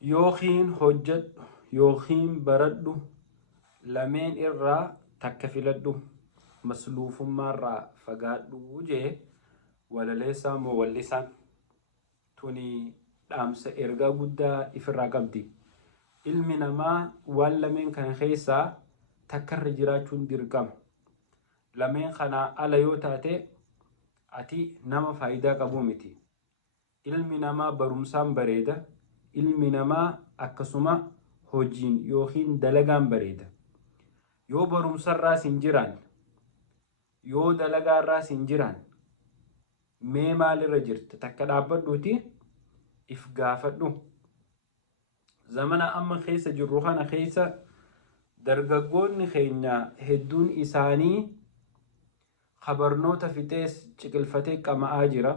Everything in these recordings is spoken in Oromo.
yookiin hojjedhu yookiin baradhu lameen irraa takka filadhu masluufummaarraa fagaadhu jee walaleessaa moo wallisaan tuni dhaamsa ergaa guddaa ifirraa qabdi. Ilmi namaa waan lameen kan keessaa takkarra jiraachuun dirqama. Lameen kanaa ala yoo taate ati nama faayidaa qabu miti. Ilmi namaa barumsaan bareeda, ilmi namaa akkasuma hojiin yookiin dalagaan bareeda. Yoo barumsarraas hin jiraan, yoo dalagaarraas hin jiraan, mee maalirra jirta? Takka dhaabbadhuuti if gaafadhu. Zamana amma keessa jirru kana keessa dargaggoonni keenya hedduun isaanii habarnoota fixees ciqilfatee qama'aa jira.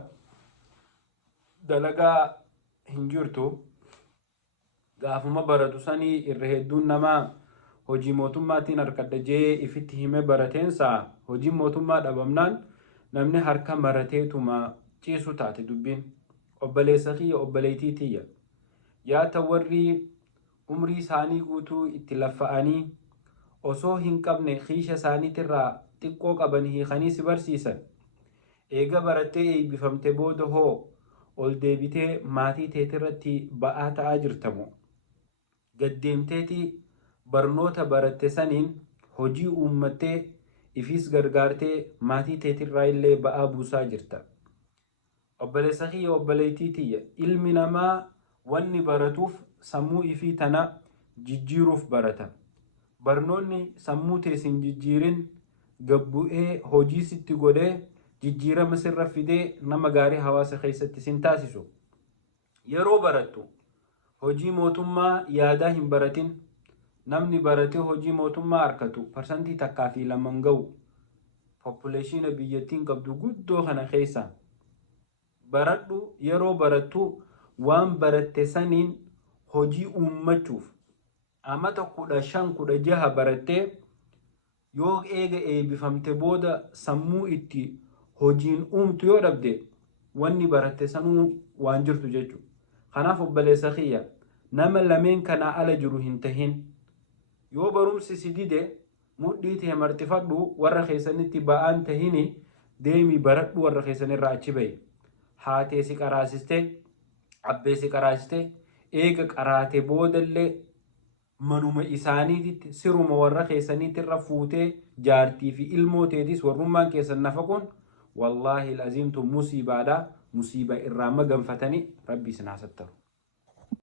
Dalagaa hin jirtu. Gaafuma baratu sanii irra hedduun namaa hojii mootummaatiin harkadha jee ifitti hime barateensaa hojii mootummaa dhabamnaan namni harka marateetuma ciisu taate dubbiin. Obboleessa kiyya obboleettii tiyya. Yaata warri umrii isaanii guutuu itti laffa'anii osoo hin qabne xiisha isaaniitirraa xiqqoo qaban hiikanii si barsiisan. Eega barattee eebbifamte booda hoo ol deebitee maatii teetirratti ba'aa ta'aa jirtamu. Gaddeemteeti barnoota baratte saniin hojii uummattee ifis gargaartee maatii teetirraa illee ba'aa buusaa jirta. Obboleessa kiyya obboleettii tiyya ilmi namaa wanni baratuuf sammuu ifii tana jijjiiruuf barata. Barnoonni sammuu teessin jijjiirin gabbu'ee hojii sitti godhee jijjiirama sirra fidee nama gaarii hawaasa keessatti sin taasisu. Yeroo barattu hojii mootummaa yaadaa hin baratin. Namni baratee hojii mootummaa harkatu parsantii takkaa fi laman ga'u poppuleeshina biyyattiin qabdu guddoo kana keessa. Baradhu yeroo barattu waan baratte saniin hojii uummachuuf amata 15-16 barattee yoo eega eebbifamte booda sammuu itti hojiin uumtu yoo dhabde wanni baratte sanuu waan jirtu jechuudha. Kanaaf obboleessa kiyya nama lameen kanaa ala jiru hin tahin. Yoo barumsi si dide mudhii tee martifadhu warra keessanitti ba'aan tahini deemi baradhu warra keessanirraa achi bahi. Haatee si qaraasiste, abbee si qaraasiste, eega qaraate boodallee manuma isaaniititti siruma warra keessaniitirra fuutee jaartii fi ilmoo teetis warrummaan keessan nafaquun wallaahi aziimtu musiibaadha. Musiiba irraa maganfatanii rabbi isin haasattaru.